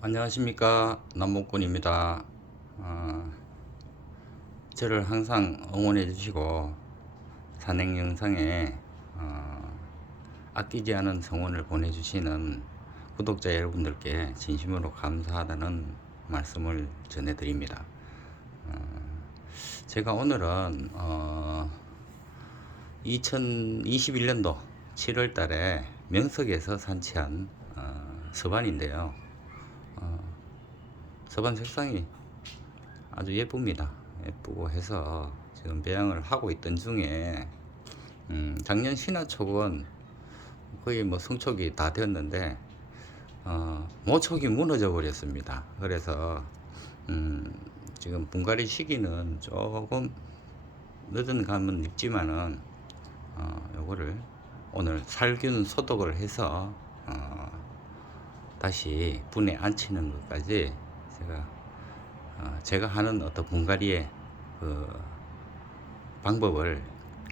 안녕하십니까, 남봉꾼입니다. 저를 항상 응원해 주시고 산행 영상에 아끼지 않은 성원을 보내주시는 구독자 여러분들께 진심으로 감사하다는 말씀을 전해드립니다. 제가 오늘은 2021년도 7월 달에 명석에서 산치한 서반인데요. 서반 색상이 아주 예쁩니다. 예쁘고 해서 지금 배양을 하고 있던 중에 작년 신화촉은 거의 뭐 성촉이 다 되었는데 모촉이 무너져 버렸습니다. 그래서 지금 분갈이 시기는 조금 늦은 감은 있지만은 요거를 오늘 살균 소독을 해서 다시 분에 안치는 것까지 제가 하는 어떤 분갈이의 그 방법을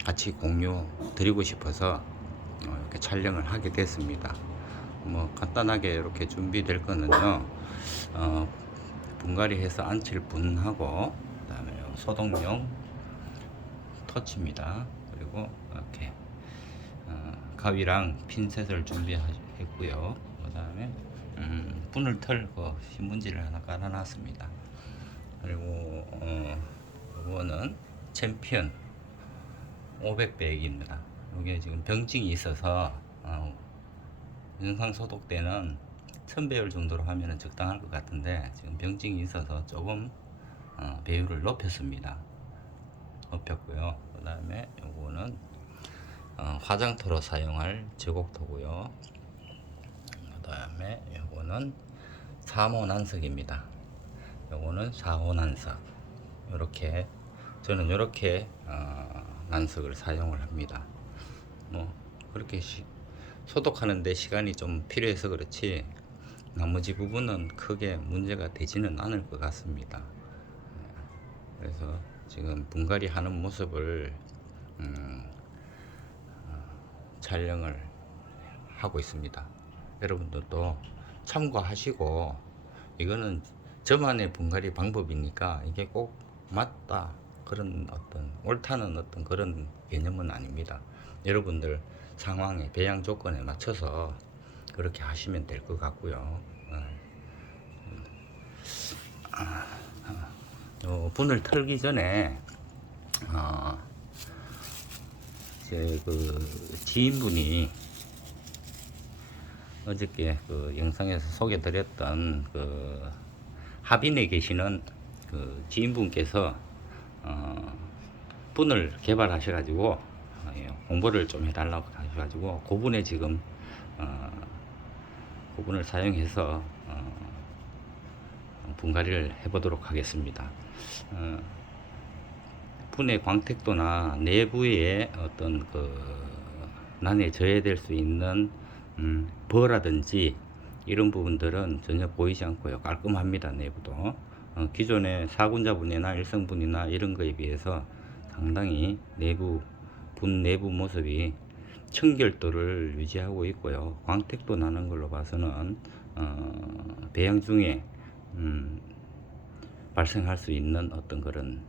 같이 공유 드리고 싶어서 이렇게 촬영을 하게 됐습니다. 뭐 간단하게 이렇게 준비될 거는요, 분갈이 해서 안칠 분하고 그다음에 소독용 터치입니다. 그리고 이렇게 가위랑 핀셋을 준비했고요. 그다음에 분을 털고 신문지를 하나 깔아놨습니다. 그리고 이거는 챔피언 500백입니다. 이게 지금 병증이 있어서 영상 소독 때는 1000배율 정도로 하면 적당할 것 같은데 지금 병증이 있어서 조금 배율을 높였습니다. 높였고요. 그 다음에 요거는 화장토로 사용할 제곡토고요. 그 다음에 요거는 3호 난석입니다. 요거는 4호 난석. 요렇게 저는 요렇게 난석을 사용을 합니다. 뭐 그렇게 소독하는데 시간이 좀 필요해서 그렇지 나머지 부분은 크게 문제가 되지는 않을 것 같습니다. 그래서 지금 분갈이 하는 모습을 촬영을 하고 있습니다. 여러분들도 참고하시고, 이거는 저만의 분갈이 방법이니까 이게 꼭 맞다 그런 어떤 옳다는 어떤 그런 개념은 아닙니다. 여러분들 상황에 배양 조건에 맞춰서 그렇게 하시면 될 것 같고요. 분을 털기 전에 제 그 지인분이 어저께 그 영상에서 소개드렸던 그 하빈에 계시는 그 지인분께서 분을 개발하셔가지고 공부를 좀 해달라고 하셔가지고 그분에 지금 그분을 사용해서 분갈이를 해보도록 하겠습니다. 분의 광택도나 내부의 어떤 그 난에 저해될 수 있는 버라든지 이런 부분들은 전혀 보이지 않고요. 깔끔합니다. 내부도 기존의 사군자분이나 일성분이나 이런 거에 비해서 상당히 분 내부 모습이 청결도를 유지하고 있고요. 광택도 나는 걸로 봐서는 배양 중에 발생할 수 있는 어떤 그런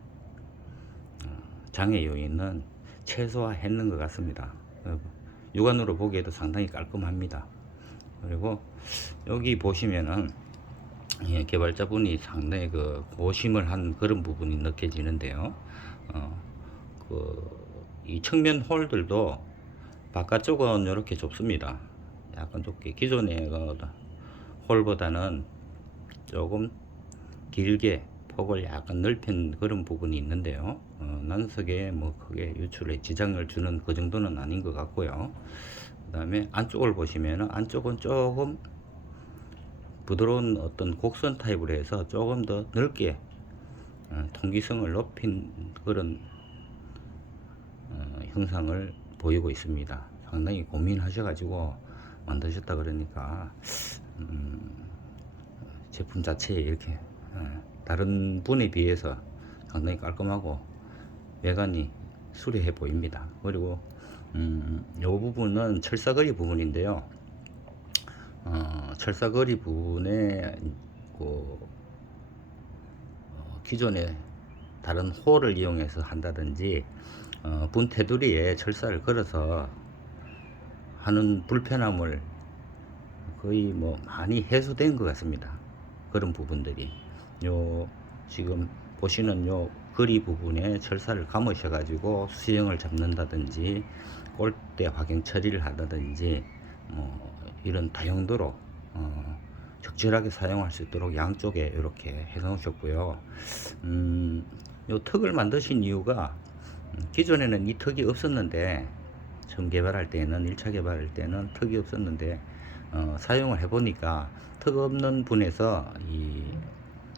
장애 요인은 최소화했는 것 같습니다. 육안으로 보기에도 상당히 깔끔합니다. 그리고 여기 보시면은 개발자분이 상당히 그 고심을 한 그런 부분이 느껴지는데요. 이 측면 홀들도 바깥쪽은 이렇게 좁습니다. 약간 좁게 기존의 그 홀보다는 조금 길게 폭을 약간 넓힌 그런 부분이 있는데요. 난석에 뭐 크게 유출에 지장을 주는 그 정도는 아닌 것 같고요. 그 다음에 안쪽을 보시면은 안쪽은 조금 부드러운 어떤 곡선 타입으로 해서 조금 더 넓게 통기성을 높인 그런 형상을 보이고 있습니다. 상당히 고민하셔가지고 만드셨다 그러니까 제품 자체에 이렇게 다른 분에 비해서 상당히 깔끔하고 외관이 수려해 보입니다. 그리고 이 부분은 철사거리 부분인데요. 철사거리 부분에 그 기존에 다른 홀을 이용해서 한다든지 분 테두리에 철사를 걸어서 하는 불편함을 거의 뭐 많이 해소된 것 같습니다. 그런 부분들이 요 지금 보시는 요 거리 부분에 철사를 감으셔 가지고 수영을 잡는다든지 골대 확인 처리를 하다든지 이런 다용도로 적절하게 사용할 수 있도록 양쪽에 이렇게 해 놓으셨고요. 요 턱을 만드신 이유가 기존에는 이 턱이 없었는데 처음 개발할 때는 1차 개발할 때는 턱이 없었는데 사용을 해 보니까 턱 없는 분에서 이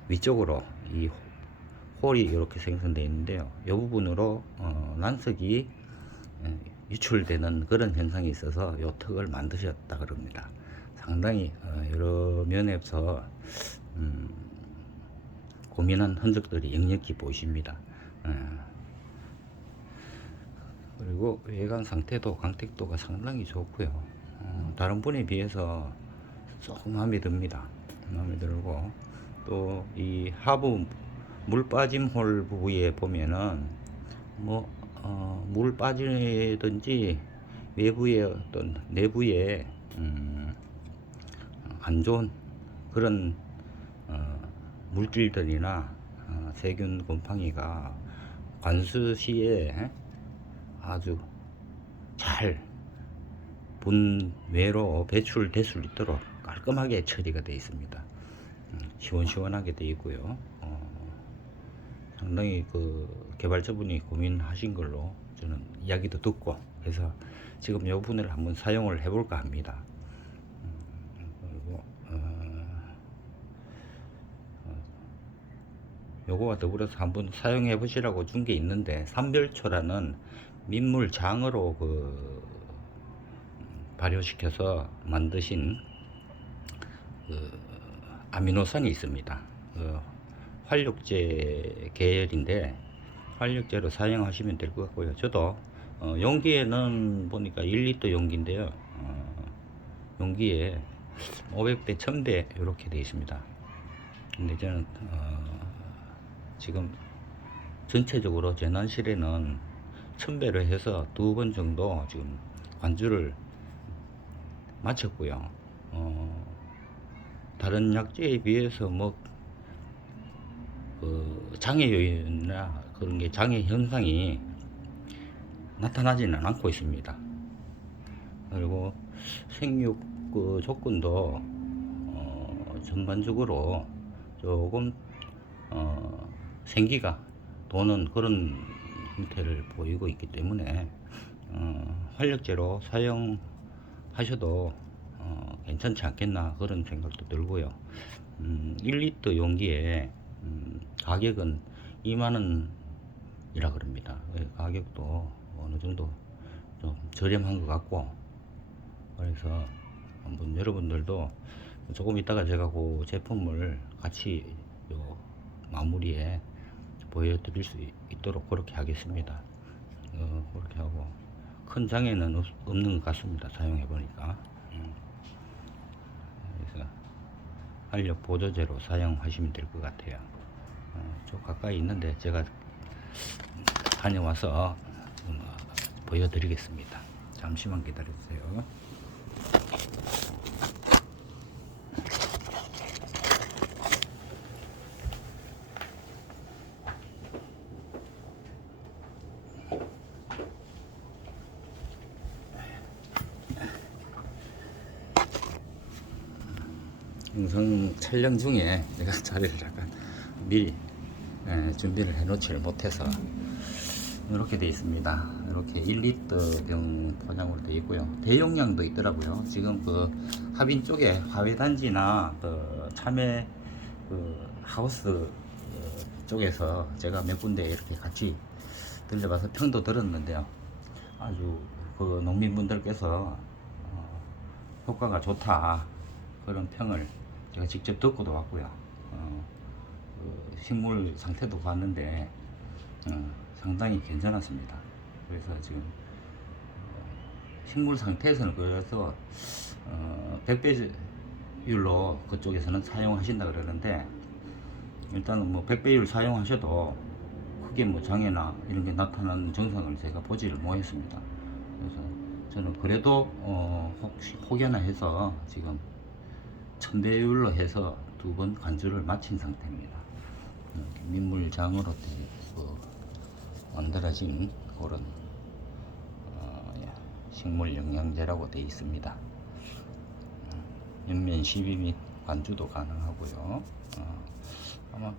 위쪽으로 이 홀이 이렇게 생성되어 있는데요. 이 부분으로 난석이 유출되는 그런 현상이 있어서 이 턱을 만드셨다 그럽니다. 상당히 여러 면에서 고민한 흔적들이 역력히 보이십니다. 그리고 외관 상태도 광택도가 상당히 좋고요. 다른 분에 비해서 조금 마음에 듭니다. 마음에 들고 또 이 하부 물 빠짐 홀 부위에 보면은 물 빠지든지 외부의 어떤 내부에 안 좋은 그런 물질들이나 세균 곰팡이가 관수 시에 아주 잘 분외로 배출될 수 있도록 깔끔하게 처리가 되어 있습니다. 시원시원하게 되어 있고요. 상당히 그 개발자분이 고민하신 걸로 저는 이야기도 듣고 해서 지금 이 부분을 한번 사용을 해볼까 합니다. 그리고 요거와 더불어서 한번 사용해 보시라고 준 게 있는데 삼별초라는 민물장으로 발효시켜서 만드신 아미노산이 있습니다. 활력제 계열인데 활력제로 사용하시면 될 것 같고요. 저도 용기에는 보니까 1리터 용기인데요. 용기에 500배, 1000배 이렇게 되어 있습니다. 근데 저는 지금 전체적으로 재난실에는 1000배로 해서 2번 정도 지금 관주를 마쳤고요. 다른 약제에 비해서 장애 요인이나 그런 게 장애 현상이 나타나지는 않고 있습니다. 그리고 생육 조건도 전반적으로 조금 생기가 도는 그런 형태를 보이고 있기 때문에 활력제로 사용하셔도 괜찮지 않겠나 그런 생각도 들고요. 1리터 용기에 가격은 2만원이라 그럽니다. 가격도 어느 정도 좀 저렴한 것 같고, 그래서 한번 여러분들도 조금 이따가 제가 그 제품을 같이 요 마무리에 보여드릴 수 있도록 그렇게 하겠습니다. 그렇게 하고 큰 장애는 없는 것 같습니다. 사용해 보니까. 그래서 활력 보조제로 사용하시면 될 것 같아요. 좀 가까이 있는데 제가 다녀와서 보여드리겠습니다. 잠시만 기다려주세요. 영상 촬영 중에 내가 자리를 약간 미리 준비를 해 놓지를 못해서 이렇게 되어 있습니다. 이렇게 1리터 병 포장으로 되어 있고요. 대용량도 있더라고요. 지금 그 하빈 쪽에 화훼단지나 참외 하우스 쪽에서 제가 몇 군데 이렇게 같이 들려봐서 평도 들었는데요. 아주 그 농민분들께서 효과가 좋다 그런 평을 제가 직접 듣고도 왔고요. 식물 상태도 봤는데 상당히 괜찮았습니다. 그래서 지금 식물 상태에서는 그래서 100배 100배율로 그쪽에서는 사용하신다 그러는데, 일단은 뭐 100배율 사용하셔도 크게 뭐 장애나 이런 게 나타나는 증상을 제가 보지를 못했습니다. 그래서 저는 그래도 혹시 혹여나 해서 지금 1000배율로 해서 2번 관주를 마친 상태입니다. 민물장으로 만들어진 그런 식물 영양제라고 되어 있습니다. 옆면 시비 및 관주도 가능하고요. 아마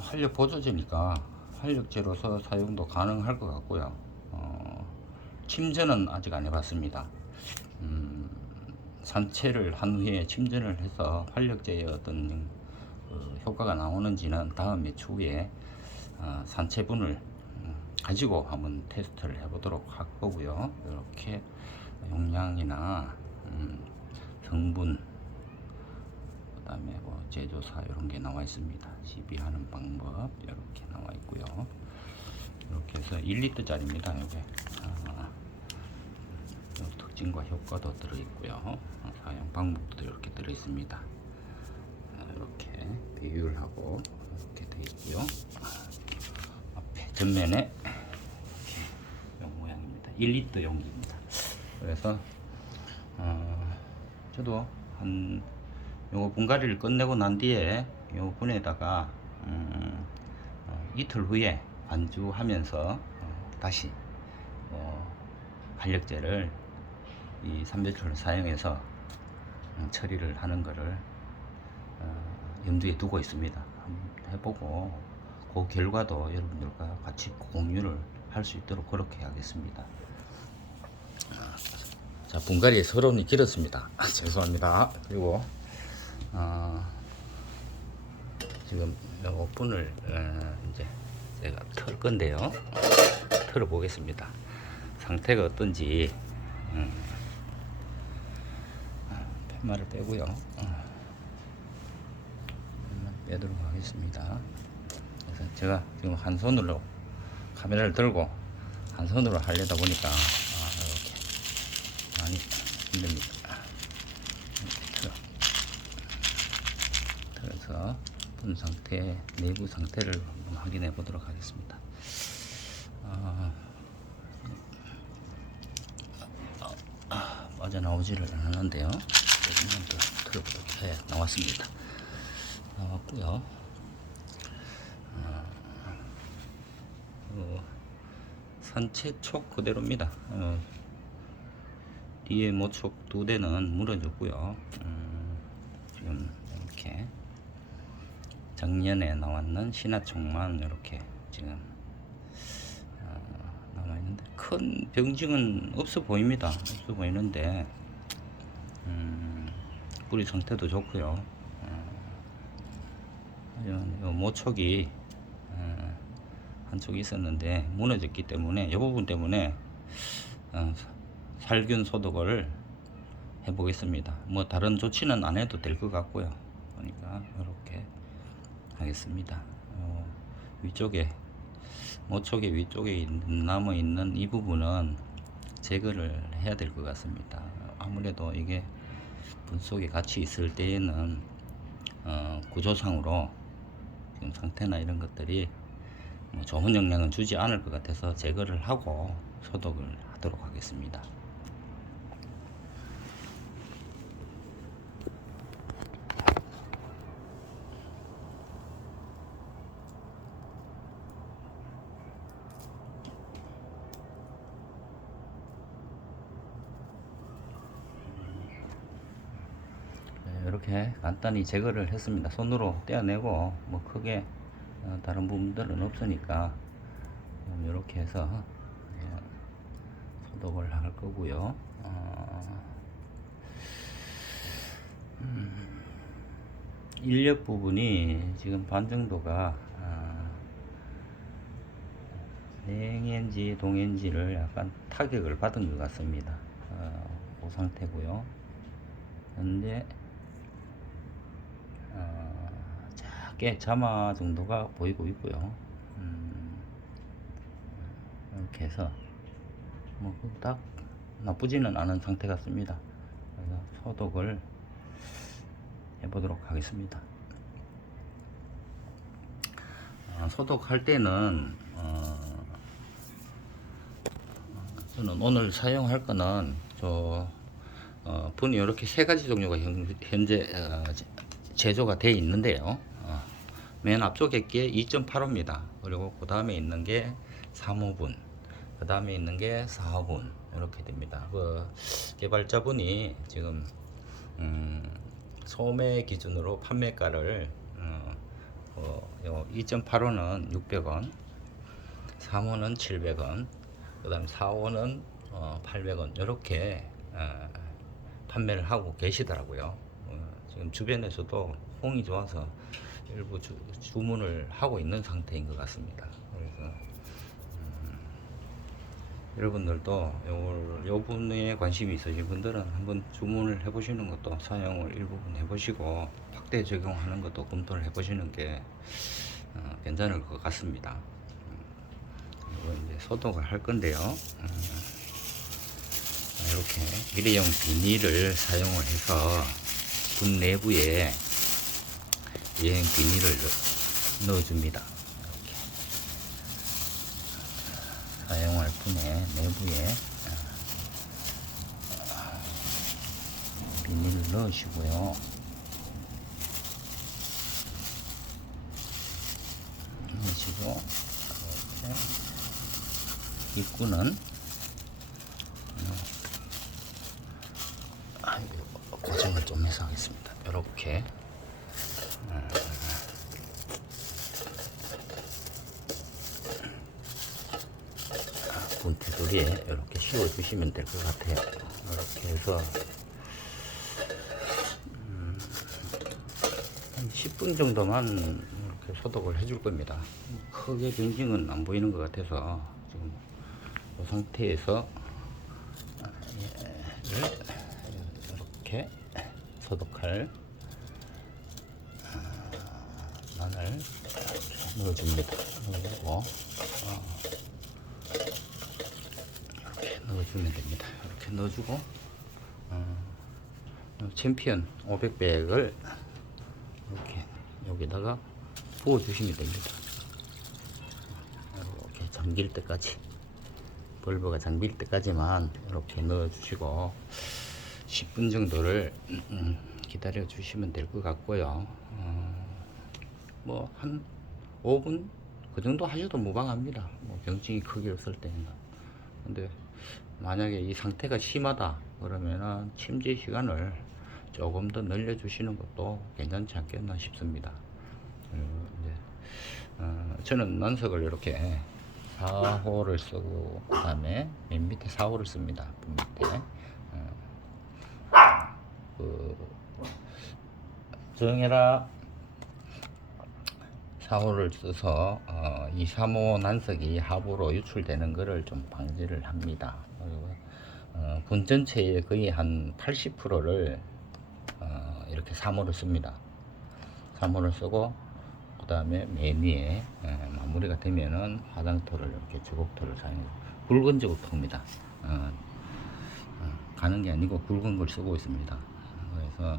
활력 보조제니까 활력제로서 사용도 가능할 것 같고요. 침전은 아직 안 해봤습니다. 산채를 한 후에 침전을 해서 활력제의 어떤 효과가 나오는지는 다음에 추후에 산채분을 가지고 한번 테스트를 해보도록 할 거고요. 이렇게 용량이나 성분, 그 다음에 뭐 제조사 이런 게 나와 있습니다. 시비하는 방법 이렇게 나와 있고요. 이렇게 해서 1리터짜리입니다. 이게 특징과 효과도 들어있고요. 사용 방법도 이렇게 들어있습니다. 이렇게 배율하고 이렇게 되어 있고요. 앞에 전면에 이렇게 모양입니다. 1리터 용기입니다. 그래서 저도 한 요거 분갈이를 끝내고 난 뒤에 요 분에다가 이틀 후에 관주하면서 다시 활력제를 이 3배출을 사용해서 처리를 하는 거를 염두에 두고 있습니다. 한번 해보고 그 결과도 여러분들과 같이 공유를 할 수 있도록 그렇게 하겠습니다. 자, 분갈이의 서론이 길었습니다. 죄송합니다. 그리고 지금 요 분을 이제 제가 털 건데요. 털어 보겠습니다. 상태가 어떤지. 팻말을 빼고요. 빼도록 하겠습니다. 그래서 제가 지금 한 손으로 카메라를 들고 한 손으로 하려다 보니까 이렇게 많이 힘듭니다. 그래서 분 상태, 내부 상태를 한번 확인해 보도록 하겠습니다. 빠져나오지를 않았는데요. 조금만 더 틀어보도록 해. 나왔습니다. 나왔고요. 산채촉 그대로입니다. 뒤에 모촉 2대는 무너졌고요. 지금 이렇게 작년에 나왔는 신화촉만 이렇게 지금 남아있는데 큰 병증은 없어 보입니다. 없어 보이는데 뿌리 상태도 좋고요. 요 모촉이 한쪽이 있었는데 무너졌기 때문에 이 부분 때문에 살균 소독을 해보겠습니다. 뭐 다른 조치는 안 해도 될 것 같고요. 그러니까 이렇게 하겠습니다. 위쪽에 모촉의 위쪽에 남아 있는 이 부분은 제거를 해야 될 것 같습니다. 아무래도 이게 분 속에 같이 있을 때에는 구조상으로 지금 상태나 이런 것들이 뭐 좋은 영향은 주지 않을 것 같아서 제거를 하고 소독을 하도록 하겠습니다. 이렇게 간단히 제거를 했습니다. 손으로 떼어내고 뭐 크게 다른 부분들은 없으니까 이렇게 해서 소독을 할 거고요. 인력 부분이 지금 반 정도가 냉엔지 동엔지를 약간 타격을 받은 것 같습니다. 그 상태고요. 현재 작게 자마 정도가 보이고 있고요. 이렇게 해서 뭐 딱 나쁘지는 않은 상태 같습니다. 그래서 소독을 해보도록 하겠습니다. 소독할 때는 저는 오늘 사용할 거는 분이 이렇게 세 가지 종류가 현재 제조가 되어 있는데요. 맨 앞쪽에 게 2.85입니다. 그리고 그 다음에 있는 게 3호분, 그 다음에 있는 게 4호분 이렇게 됩니다. 그 개발자분이 지금 소매 기준으로 판매가를 2.85는 600원, 3호는 700원, 그 다음에 4호는 800원 이렇게 판매를 하고 계시더라고요. 지금 주변에서도 홍이 좋아서 일부 주문을 하고 있는 상태인 것 같습니다. 그래서 여러분들도 요 분에 관심이 있으신 분들은 한번 주문을 해보시는 것도, 사용을 일부분 해보시고 확대 적용하는 것도 검토를 해보시는 게 괜찮을 것 같습니다. 그리고 이제 소독을 할 건데요. 이렇게 일회용 비닐을 사용을 해서 분 내부에 일회용 비닐을 넣어줍니다. 이렇게 사용할 분의 내부에 비닐을 넣으시고요. 넣으시고 이렇게 입구는 고정을 좀 해서 하겠습니다. 이렇게 분 테두리에 이렇게 씌워 주시면 될 것 같아요. 이렇게 해서 한 10분 정도만 이렇게 소독을 해줄 겁니다. 크게 변경은 안 보이는 것 같아서 지금 이 상태에서 이렇게 소독할 마늘 이렇게 넣어줍니다. 넣고 이렇게 넣어주면 됩니다. 이렇게 넣어주고 챔피언 500백을 이렇게 여기다가 부어주시면 됩니다. 이렇게 잠길 때까지, 벌브가 잠길 때까지만 이렇게 넣어주시고 10분 정도를 기다려 주시면 될 것 같고요. 뭐 한 5분 그 정도 하셔도 무방합니다. 뭐 병증이 크게 없을 때는. 근데 만약에 이 상태가 심하다 그러면은 침지 시간을 조금 더 늘려 주시는 것도 괜찮지 않겠나 싶습니다. 이제 저는 난석을 이렇게 4호를 쓰고 그 다음에 맨 밑에 4호를 씁니다. 밑에 조용해라 4호를 써서 이 3호 난석이 하부로 유출되는 것을 좀 방지를 합니다. 그리고 분 전체의 거의 한 80%를 이렇게 3호를 씁니다. 3호를 쓰고 그 다음에 맨 위에 마무리가 되면은 화장토를 이렇게 저곡토를 사용해서 굵은 저곡토입니다. 가는 게 아니고 굵은 걸 쓰고 있습니다. 그래서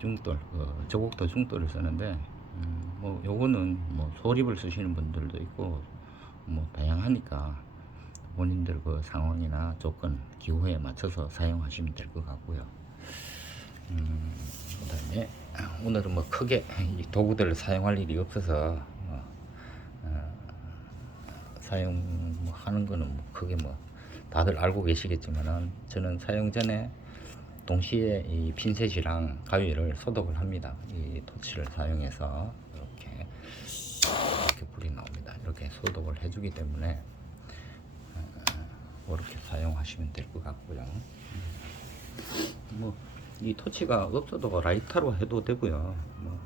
중돌, 저곡토 중돌을 쓰는데 뭐 요거는 뭐 소립을 쓰시는 분들도 있고 뭐 다양하니까 본인들 그 상황이나 조건, 기호에 맞춰서 사용하시면 될 것 같고요. 그 다음에 오늘은 뭐 크게 이 도구들을 사용할 일이 없어서 사용하는 거는 뭐 크게 뭐 다들 알고 계시겠지만은 저는 사용 전에 동시에 이 핀셋이랑 가위를 소독을 합니다. 이 토치를 사용해서 이렇게 불이 나옵니다. 이렇게 소독을 해주기 때문에 이렇게 사용하시면 될 것 같고요. 뭐 이 토치가 없어도 라이터로 해도 되고요. 뭐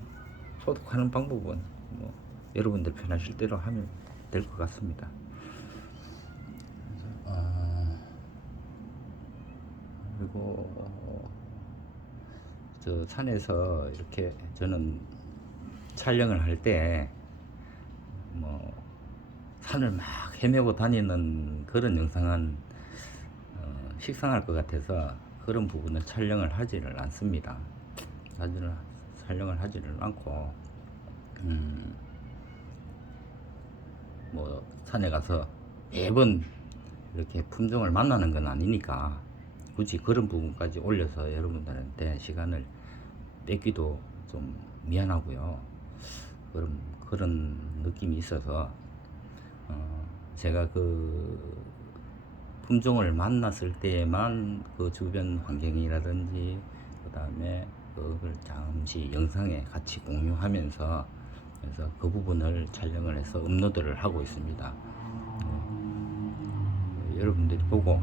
소독하는 방법은 뭐 여러분들 편하실 대로 하면 될 것 같습니다. 그리고 저 산에서 이렇게 저는 촬영을 할 때 뭐 산을 막 헤매고 다니는 그런 영상은 식상할 것 같아서 그런 부분은 촬영을 하지를 않습니다. 촬영을 하지를 않고 뭐 산에 가서 매번 이렇게 품종을 만나는 건 아니니까 굳이 그런 부분까지 올려서 여러분들한테 시간을 뺏기도 좀 미안하고요. 그런 느낌이 있어서 제가 그 품종을 만났을 때에만 그 주변 환경이라든지 그 다음에 그걸 잠시 영상에 같이 공유하면서 그래서 그 부분을 촬영을 해서 업로드를 하고 있습니다. 여러분들이 보고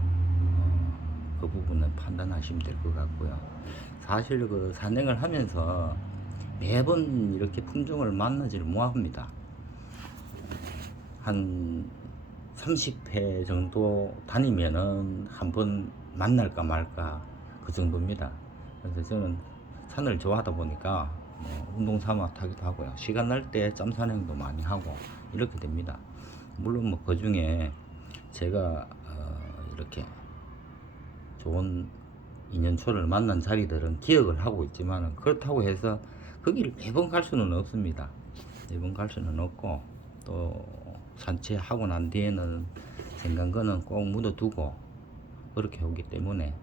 그 부분은 판단하시면 될 것 같고요. 사실 그 산행을 하면서 매번 이렇게 품종을 만나지를 못합니다. 한 30회 정도 다니면은 한번 만날까 말까 그 정도입니다. 그래서 저는 산을 좋아하다 보니까 운동 삼아 타기도 하고요. 시간 날 때 짬산행도 많이 하고 이렇게 됩니다. 물론 뭐 그 중에 제가 이렇게 좋은 인연초를 만난 자리들은 기억을 하고 있지만 그렇다고 해서 거기를 매번 갈 수는 없습니다. 매번 갈 수는 없고 또 산책하고 난 뒤에는 생강근은 꼭 묻어두고 그렇게 오기 때문에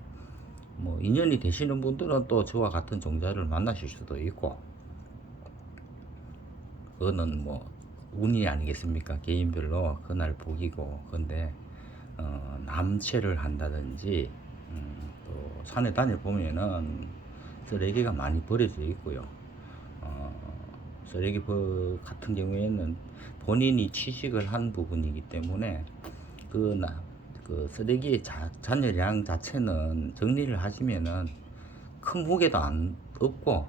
뭐 인연이 되시는 분들은 또 저와 같은 종자를 만나실 수도 있고 그거는 뭐 운이 아니겠습니까? 개인별로 그날 복이고. 근데 남체를 한다든지 또 산에 다녀보면은 쓰레기가 많이 버려져 있고요. 쓰레기 같은 경우에는 본인이 취식을 한 부분이기 때문에 그 쓰레기의 잔여량 자체는 정리를 하시면은 큰 무게도 없고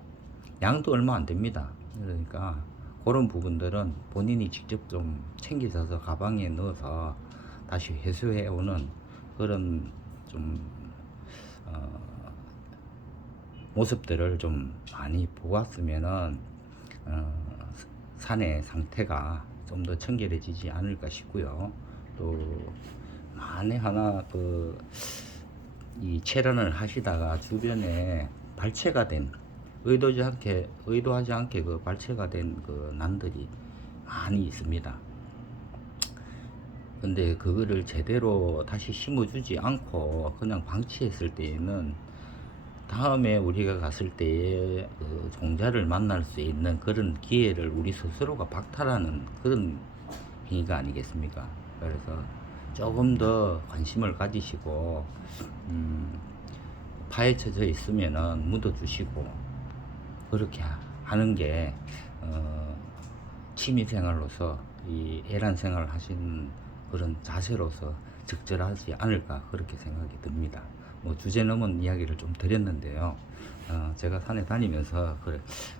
양도 얼마 안 됩니다. 그러니까 그런 부분들은 본인이 직접 좀 챙기셔서 가방에 넣어서 다시 회수해 오는 그런 좀 모습들을 좀 많이 보았으면은 산의 상태가 좀 더 청결해지지 않을까 싶고요. 또 만에 하나 이 체련을 하시다가 주변에 발체가 된 의도하지 않게 그 발체가 된 그 난들이 많이 있습니다. 근데 그거를 제대로 다시 심어주지 않고 그냥 방치했을 때에는 다음에 우리가 갔을 때에 그 종자를 만날 수 있는 그런 기회를 우리 스스로가 박탈하는 그런 행위가 아니겠습니까? 그래서 조금 더 관심을 가지시고 파헤쳐져 있으면은 묻어주시고 그렇게 하는 게 취미생활로서 이 애란 생활을 하시는 그런 자세로서 적절하지 않을까 그렇게 생각이 듭니다. 뭐 주제 넘은 이야기를 좀 드렸는데요. 제가 산에 다니면서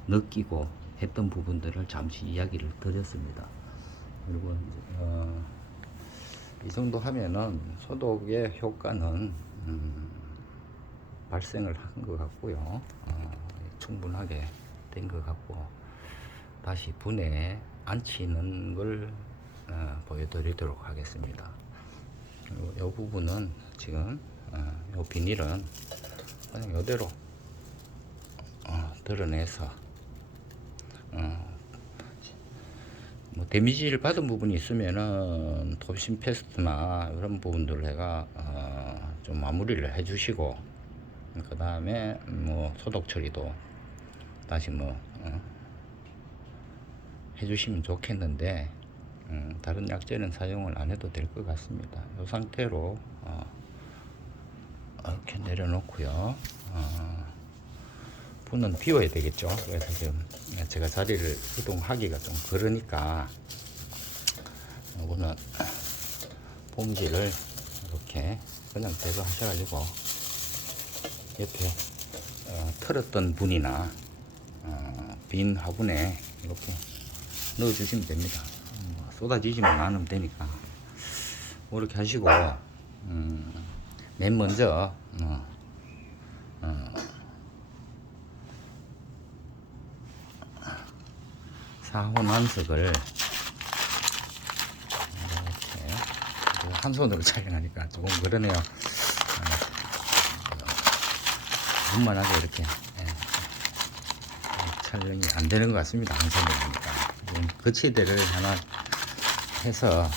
느끼고 했던 부분들을 잠시 이야기를 드렸습니다. 그리고 이 정도 하면은 소독의 효과는 발생을 한 것 같고요. 충분하게 된 것 같고 다시 분해에 앉히는 걸 보여드리도록 하겠습니다. 그리고 이 부분은 지금 이 비닐은 그냥 이대로 드러내서 뭐 데미지를 받은 부분이 있으면은 톱신 패스트나 이런 부분들을 해가 좀 마무리를 해주시고 그 다음에 뭐 소독 처리도 다시 해주시면 좋겠는데 다른 약재는 사용을 안 해도 될 것 같습니다. 이 상태로 이렇게 내려놓고요. 분은 비워야 되겠죠. 그래서 지금 제가 자리를 이동하기가 좀 그러니까 이거는 봉지를 이렇게 그냥 제거하셔가지고 옆에 털었던 분이나 빈 화분에 이렇게 넣어주시면 됩니다. 쏟아지지만 않으면 되니까 이렇게 하시고 맨 먼저 사혼환석을 이렇게 한 손으로 촬영하니까 조금 그러네요. 원만하게 이렇게 촬영이 안 되는 것 같습니다. 항상 보니까 거치대를 하나 해서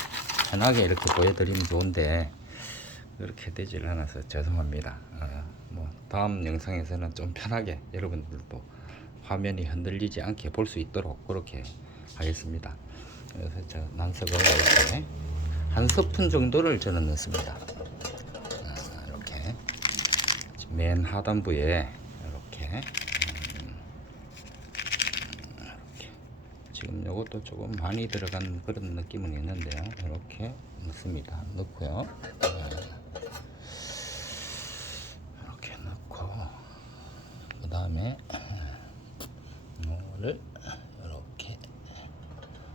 편하게 이렇게 보여드리면 좋은데 그렇게 되질 않아서 죄송합니다. 뭐 다음 영상에서는 좀 편하게 여러분들도 화면이 흔들리지 않게 볼 수 있도록 그렇게 하겠습니다. 그래서 저 난석을 이렇게 한 스푼 정도를 저는 넣습니다. 이렇게 맨 하단부에 이렇게 지금 요것도 조금 많이 들어간 그런 느낌은 있는데요. 이렇게 넣습니다. 넣고요. 이렇게 넣고 그 다음에 이거를 이렇게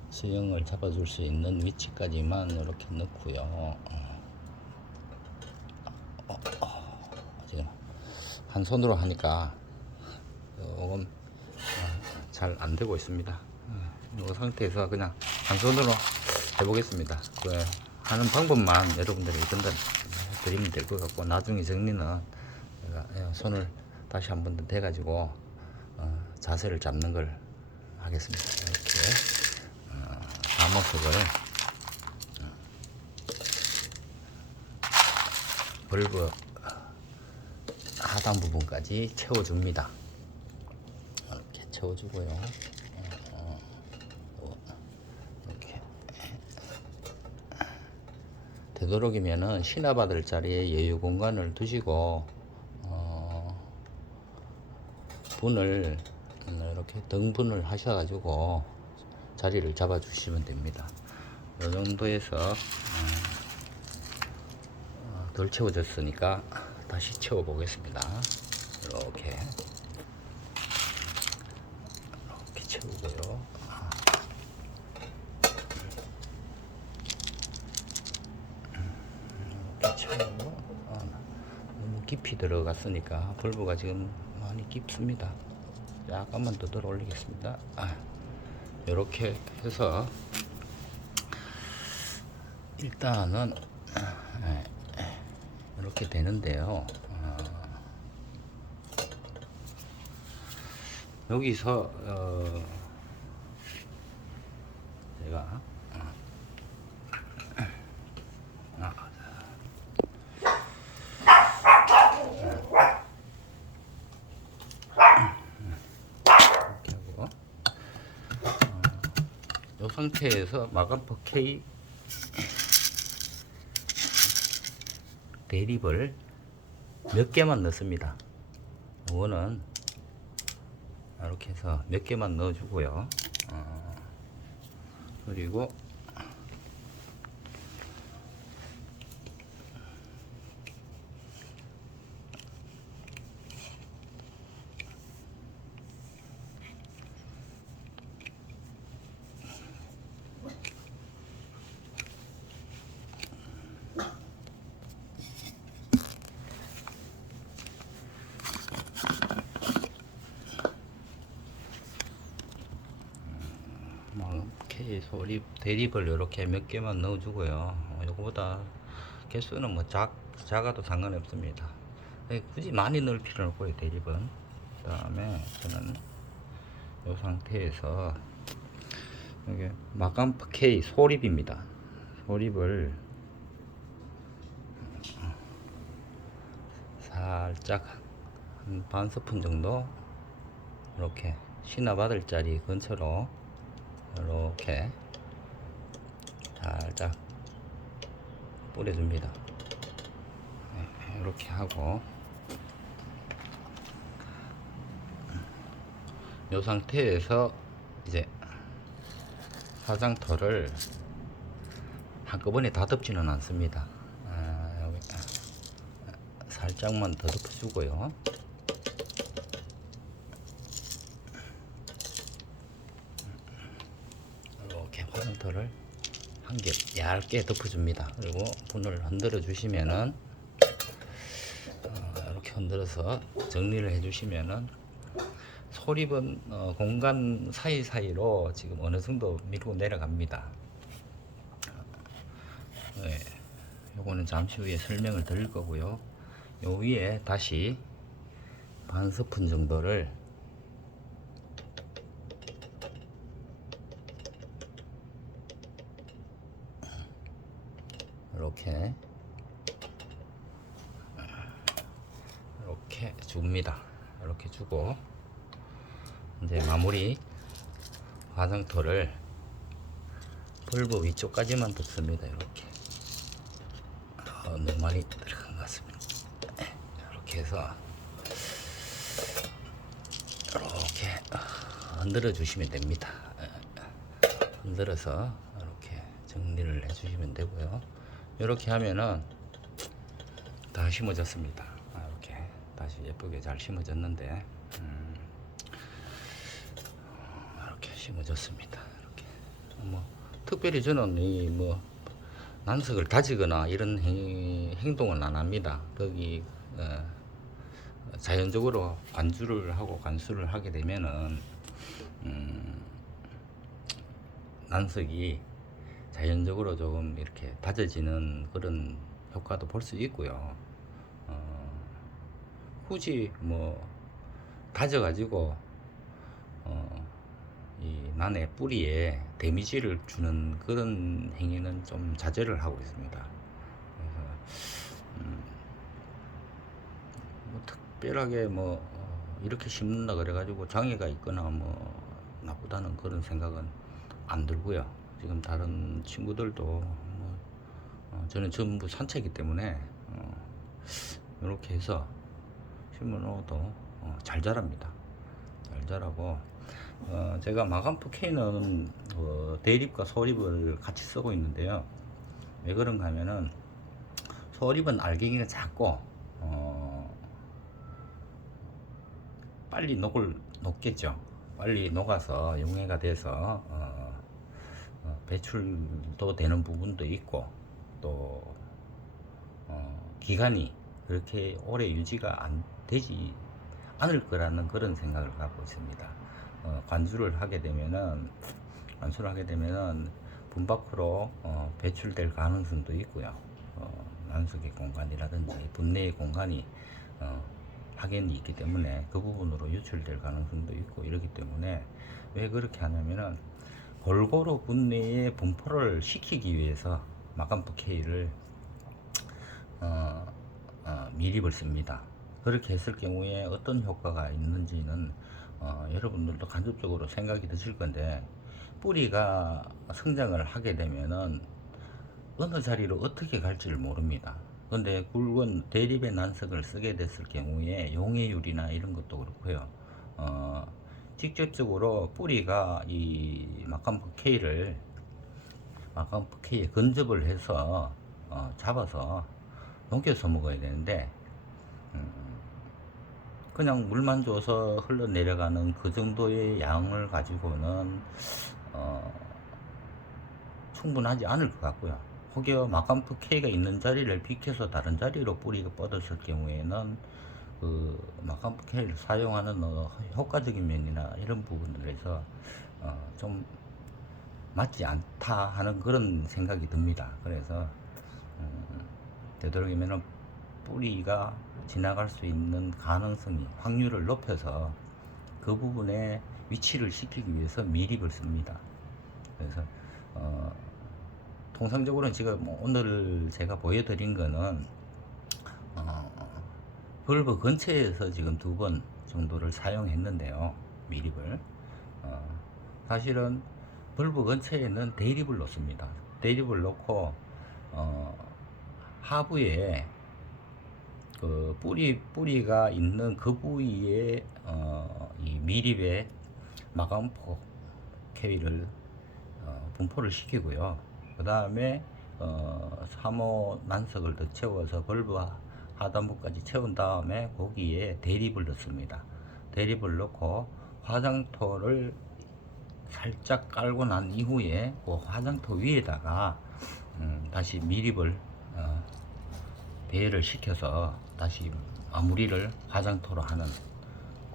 수영을 잡아줄 수 있는 위치까지만 이렇게 넣고요. 지금 한 손으로 하니까 조금 잘 안 되고 있습니다. 이 상태에서 그냥 한 손으로 해보겠습니다. 하는 방법만 여러분들이 전달 드리면 될 것 같고, 나중에 정리는 제가 손을 다시 한 번 더 대가지고 자세를 잡는 걸 하겠습니다. 이렇게 암호석을 벌브 하단 부분까지 채워줍니다. 이렇게 채워주고요. 이렇게 되도록이면은 신화받을 자리에 여유 공간을 두시고 분을 이렇게 등분을 하셔가지고 자리를 잡아 주시면 됩니다. 이 정도에서 덜 채워졌으니까 다시 채워 보겠습니다. 이렇게 채우고요. 이렇게 채우고 너무 깊이 들어갔으니까 벌브가 지금 많이 깊습니다. 약간만 더 들어 올리겠습니다. 이렇게 해서 일단은 이렇게 되는데요. 여기서 제가 이렇게 하고 이 상태에서 마감퍼 K 대립을 몇 개만 넣습니다. 이거는 이렇게 해서 몇 개만 넣어주고요. 그리고 K 소립 대립을 이렇게 몇 개만 넣어주고요. 이거보다 개수는 뭐 작아도 상관이 없습니다. 굳이 많이 넣을 필요는 없고요. 대립은. 그 다음에 저는 이 상태에서 이게 마감프 K 소립입니다. 소립을 살짝 한 반 스푼 정도 이렇게 신화받을 자리 근처로 이렇게 살짝 뿌려줍니다. 이렇게 하고 이 상태에서 이제 화장터를 한꺼번에 다 덮지는 않습니다. 여기 살짝만 더 덮어주고요. 이렇게 화장터를 한 개 얇게 덮어줍니다. 그리고 분을 흔들어 주시면은 이렇게 흔들어서 정리를 해주시면은 소립은 공간 사이사이로 지금 어느 정도 밀고 내려갑니다. 네, 요거는 잠시 후에 설명을 드릴 거고요. 요 위에 다시 반 스푼 정도를 이렇게 줍니다. 이렇게 주고 이제 마무리 화장토를 벌브 위쪽까지만 붓습니다. 이렇게 너무 많이 들어간 것 같습니다. 이렇게 해서 이렇게 흔들어 주시면 됩니다. 흔들어서 이렇게 정리를 해 주시면 되고요. 이렇게 하면은 다 심어졌습니다. 이렇게 다시 예쁘게 잘 심어졌는데 이렇게 심어졌습니다. 이렇게 뭐 특별히 저는 이 뭐 난석을 다지거나 이런 행동은 안 합니다. 거기 자연적으로 관주를 하고 관수를 하게 되면은 난석이 자연적으로 조금 이렇게 다져지는 그런 효과도 볼 수 있고요. 굳이 뭐 다져가지고 이 난의 뿌리에 데미지를 주는 그런 행위는 좀 자제를 하고 있습니다. 그래서 뭐 특별하게 뭐 이렇게 심는다 그래가지고 장애가 있거나 뭐 나쁘다는 그런 생각은 안 들고요. 지금 다른 친구들도 뭐 저는 전부 산채이기 때문에 이렇게 해서 심어 놓아도 잘 자랍니다. 잘 자라고 제가 마감프 K는 대립과 소립을 같이 쓰고 있는데요. 왜 그런가 하면은 소립은 알갱이가 작고 빨리 녹겠죠. 빨리 녹아서 용해가 돼서 배출도 되는 부분도 있고 또 기간이 그렇게 오래 유지가 안 되지 않을 거라는 그런 생각을 갖고 있습니다. 관수를 하게 되면은 분 밖으로 배출될 가능성도 있고요. 난석의 공간이라든지 분내의 공간이 확연히 있기 때문에 그 부분으로 유출될 가능성도 있고 이러기 때문에 왜 그렇게 하냐면은 골고루 분내의 분포를 시키기 위해서 마감프 K를 미립을 씁니다. 그렇게 했을 경우에 어떤 효과가 있는지는 여러분들도 간접적으로 생각이 드실 건데 뿌리가 성장을 하게 되면은 어느 자리로 어떻게 갈지를 모릅니다. 근데 굵은 대립의 난석을 쓰게 됐을 경우에 용해율이나 이런 것도 그렇고요. 직접적으로 뿌리가 이 마감프 K에 건접을 해서 잡아서 녹여서 먹어야 되는데 그냥 물만 줘서 흘러내려가는 그 정도의 양을 가지고는 충분하지 않을 것 같고요. 혹여 마감프 K가 있는 자리를 비켜서 다른 자리로 뿌리가 뻗었을 경우에는 그 마감프 K를 사용하는 효과적인 면이나 이런 부분들에서 좀 맞지 않다 하는 그런 생각이 듭니다. 그래서 되도록이면 뿌리가 지나갈 수 있는 가능성이 확률을 높여서 그 부분에 위치를 시키기 위해서 미립을 씁니다. 그래서 통상적으로는 지금 오늘 제가 보여드린 거는 벌브 근처에서 지금 2번 정도를 사용했는데요. 미립을 사실은 벌브 근처에는 대립을 놓습니다. 대립을 놓고 하부에 그 뿌리가 있는 그 부위에 이 미립에 마감포 K를 분포를 시키고요. 그 다음에 3호 난석을 더 채워서 벌브 하단부까지 채운 다음에 거기에 대립을 넣습니다. 대립을 넣고 화장토를 살짝 깔고 난 이후에 그 화장토 위에다가 다시 미립을 배열을 시켜서 다시 마무리를 화장토로 하는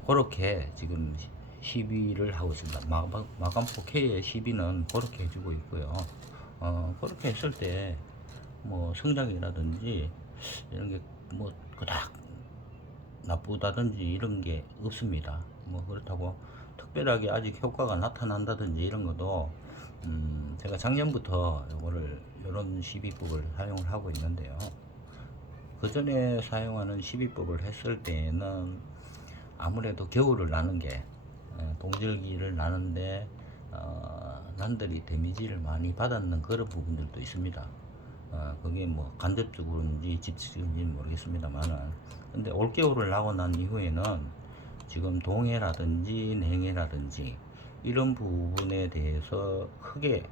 그렇게 지금 시비를 하고 있습니다. 마감포 K의 시비는 그렇게 해주고 있고요. 그렇게 했을 때 뭐 성장이라든지 이런 게 뭐 그닥 나쁘다든지 이런 게 없습니다. 뭐 그렇다고 특별하게 아직 효과가 나타난다든지 이런 것도 제가 작년부터 이런 시비법을 사용을 하고 있는데요. 그 전에 사용하는 시비법을 했을 때에는 아무래도 겨울을 나는 게 동절기를 나는데 난들이 데미지를 많이 받았는 그런 부분들도 있습니다. 그게 뭐 간접적으로인지 직접적인지는 모르겠습니다만은, 근데 올겨울을 나고 난 이후에는 지금 동해라든지 냉해라든지 이런 부분에 대해서 크게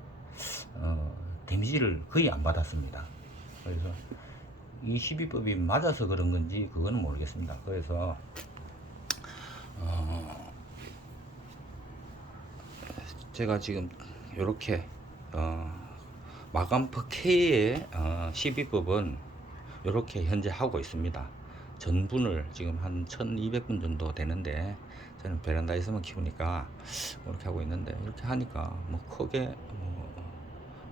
데미지를 거의 안 받았습니다. 그래서 이 시비법이 맞아서 그런 건지 그거는 모르겠습니다. 그래서 제가 지금 이렇게 마감프 K의 시비법은 이렇게 현재 하고 있습니다. 전분을 지금 한 1200분 정도 되는데, 저는 베란다에서만 키우니까 이렇게 하고 있는데, 이렇게 하니까 뭐 크게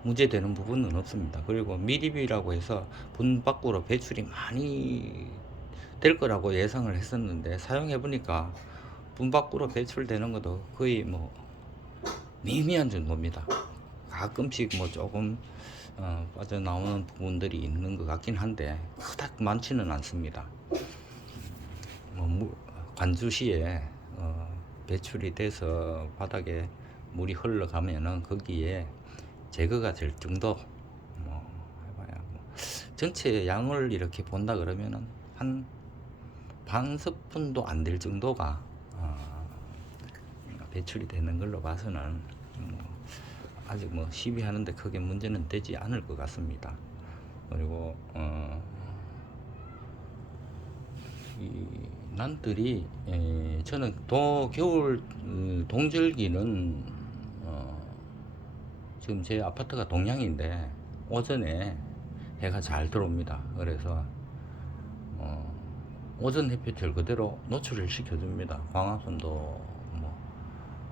문제되는 부분은 없습니다. 그리고 미립이라고 해서 분 밖으로 배출이 많이 될 거라고 예상을 했었는데, 사용해 보니까 분 밖으로 배출되는 것도 거의 뭐 미미한 정도입니다. 가끔씩 뭐 조금 빠져나오는 부분들이 있는 것 같긴 한데 그닥 많지는 않습니다. 관주시에 배출이 돼서 바닥에 물이 흘러가면은 거기에 제거가 될 정도, 뭐 해봐야 뭐 전체 양을 이렇게 본다 그러면은 한 반 스푼도 안 될 정도가 배출이 되는 걸로 봐서는 아직 뭐 시비하는데 크게 문제는 되지 않을 것 같습니다. 그리고 이 난들이 저는 겨울 동절기는 지금 제 아파트가 동양인데 오전에 해가 잘 들어옵니다. 그래서 오전 햇빛을 그대로 노출을 시켜줍니다. 광합성도 뭐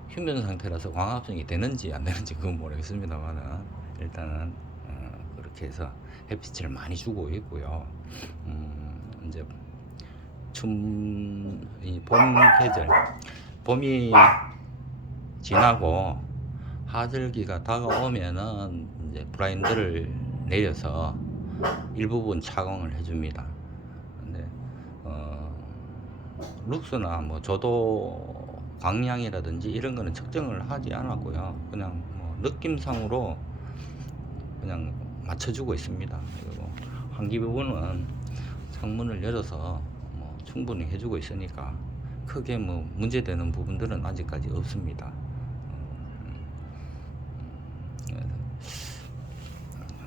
휴면 상태라서 광합성이 되는지 안 되는지 그건 모르겠습니다만은, 일단은 그렇게 해서 햇빛을 많이 주고 있고요. 이제 이 봄 계절, 봄이 지나고 하절기가 다가오면은 이제 브라인드를 내려서 일부분 차광을 해줍니다. 근데 룩스나 뭐 저도 광량이라든지 이런 거는 측정을 하지 않았고요. 그냥 뭐 느낌상으로 그냥 맞춰주고 있습니다. 그리고 환기 부분은 창문을 열어서 뭐 충분히 해주고 있으니까 크게 뭐 문제되는 부분들은 아직까지 없습니다.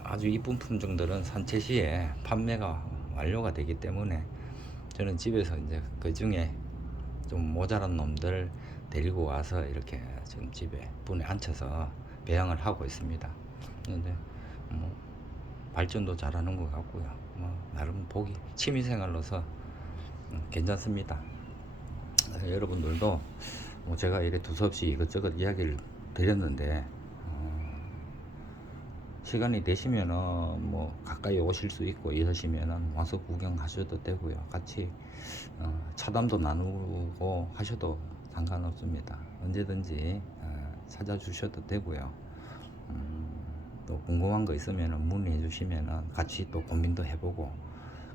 아주 이쁜 품종들은 산채 시에 판매가 완료가 되기 때문에 저는 집에서 이제 그 중에 좀 모자란 놈들 데리고 와서 이렇게 지금 집에 분에 앉혀서 배양을 하고 있습니다. 그런데 뭐 발전도 잘하는 것 같고요. 뭐 나름 보기 취미생활로서 괜찮습니다. 여러분들도 뭐 제가 이래 두서없이 이것저것 이야기를 드렸는데 시간이 되시면은 뭐 가까이 오실 수 있고 이러시면은 와서 구경하셔도 되고요. 같이 차담도 나누고 하셔도 상관없습니다. 언제든지 찾아주셔도 되고요. 또 궁금한 거 있으면은 문의해 주시면은 같이 또 고민도 해보고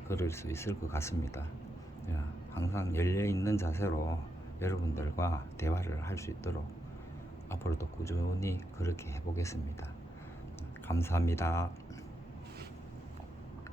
그럴 수 있을 것 같습니다. 항상 열려 있는 자세로 여러분들과 대화를 할 수 있도록 앞으로도 꾸준히 그렇게 해보겠습니다. 감사합니다.